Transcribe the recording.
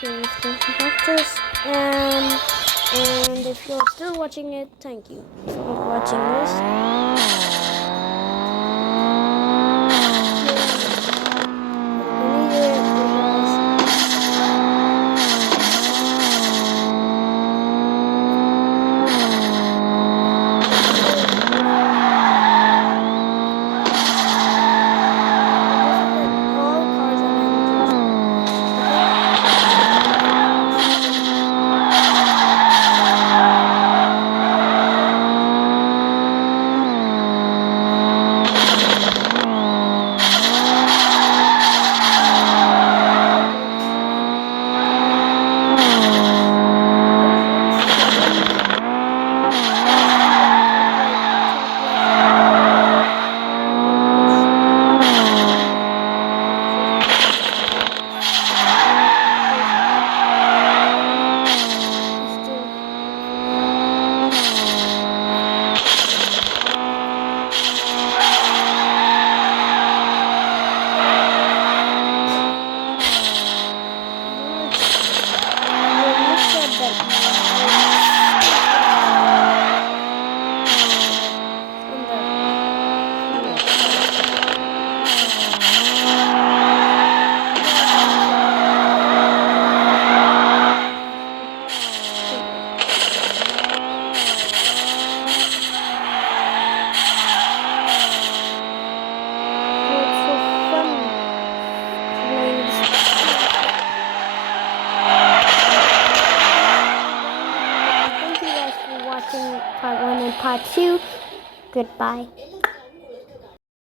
Okay, it's time to practice. And if you're still watching it, thank you for watching this. You need it because all cars have Thank you guys for watching part 1 and part 2. Goodbye.